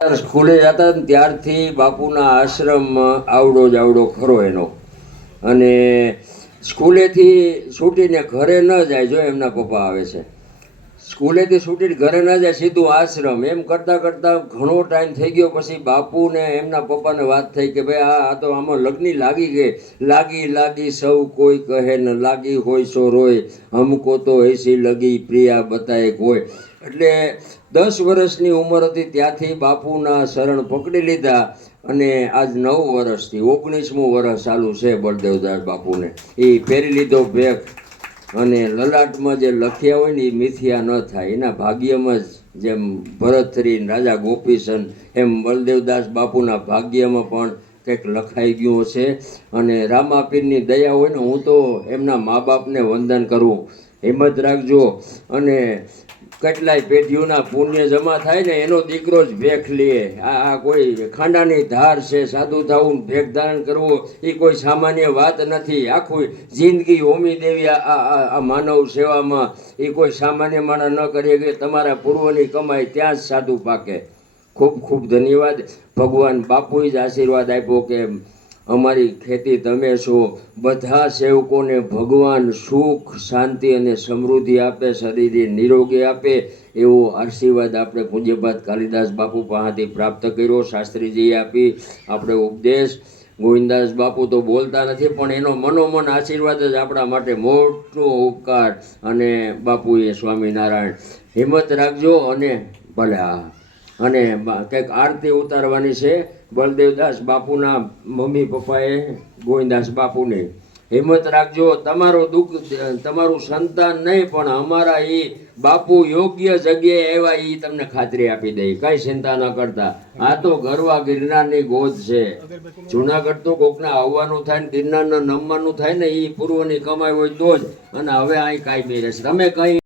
સ્કૂલે જતા ને ત્યારથી બાપુના આશ્રમમાં આવડો જ આવડો ખરો એનો. અને સ્કૂલેથી છૂટીને ઘરે ન જાય, જો એમના પપ્પા આવે છે, સ્કૂલેથી છૂટીને ઘરે ન જાય, સીધું આશ્રમ. એમ કરતાં કરતાં ઘણો ટાઈમ થઈ ગયો. પછી બાપુને એમના પપ્પાને વાત થઈ કે ભાઈ આ તો આમાં લગ્ન લાગી ગઈ. લાગી લાગી સૌ કોઈ કહે ન લાગી હોય સો રોય, હમકો તો એસી લગી પ્રિયા બતાએ કોઈ. એટલે 10 વર્ષની ઉંમર હતી ત્યાંથી બાપુના શરણ પકડી લીધા. અને આજ 9 વર્ષથી 19મું વર્ષ ચાલુ છે બળદેવદાસ બાપુને. એ પહેરી લીધો ભેખ. અને લલાટમાં જે લખ્યા હોય ને એ મિથ્યા ન થાય. એના ભાગ્યમાં જ જેમ ભરતરી રાજા ગોપીચંદ, એમ બળદેવદાસ બાપુના ભાગ્યમાં પણ કંઈક લખાઈ ગયું છે. અને રામાપીરની દયા હોય ને, હું તો એમના મા બાપને વંદન કરું. હિંમત રાખજો. અને કેટલાય પેઢીઓના પુણ્ય જમા થાય ને, એનો દીકરો જ ભેખ લે. આ કોઈ ખાંડાની ધાર છે. સાધુ થવું, ભેખ ધારણ કરવું એ કોઈ સામાન્ય વાત નથી. આખું જિંદગી હોમી દેવી આ માનવ સેવામાં, એ કોઈ સામાન્ય માણસ ન કરી શકે. તમારા પૂર્વની કમાઈ ત્યાં જ સાધુ પાકે. ખૂબ ખૂબ ધન્યવાદ. ભગવાન બાપુએ જ આશીર્વાદ આપ્યો કે અમારી ખેતી તમે છો. બધા સેવકોને ભગવાન સુખ, શાંતિ અને સમૃદ્ધિ આપે, શરીર નિરોગી આપે, એવો આશીર્વાદ આપણે પૂજ્યપાદ કાલિદાસ બાપુ પાસેથી પ્રાપ્ત કર્યો. શાસ્ત્રીજીએ આપી આપણે ઉપદેશ. ગોવિંદાસ બાપુ તો બોલતા નથી, પણ એનો મનોમન આશીર્વાદ જ આપણા માટે મોટો ઉપકાર. અને બાપુએ સ્વામિનારાયણ હિંમત રાખજો. અને ભલે હા, અને કંઈક આરતી ઉતારવાની છે બળદેવદાસ બાપુના મમ્મી પપ્પાએ ગોવિંદાસ બાપુને. હિંમત રાખજો. તમારું દુઃખ, તમારું સંતાન નહીં, પણ અમારા એ બાપુ યોગ્ય જગ્યાએ આવ્યા એ તમને ખાતરી આપી દે. કઈ ચિંતા ન કરતા. આ તો ગરવા ગિરનારની ગોદ છે. જુનાગઢ તો કોકને આવવાનું થાય ને ગિરનારના નમવાનું થાય ને, એ પૂર્વની કમાઈ હોય તો જ. અને હવે અહીં કાંઈ બી રહેશે. તમે કઈ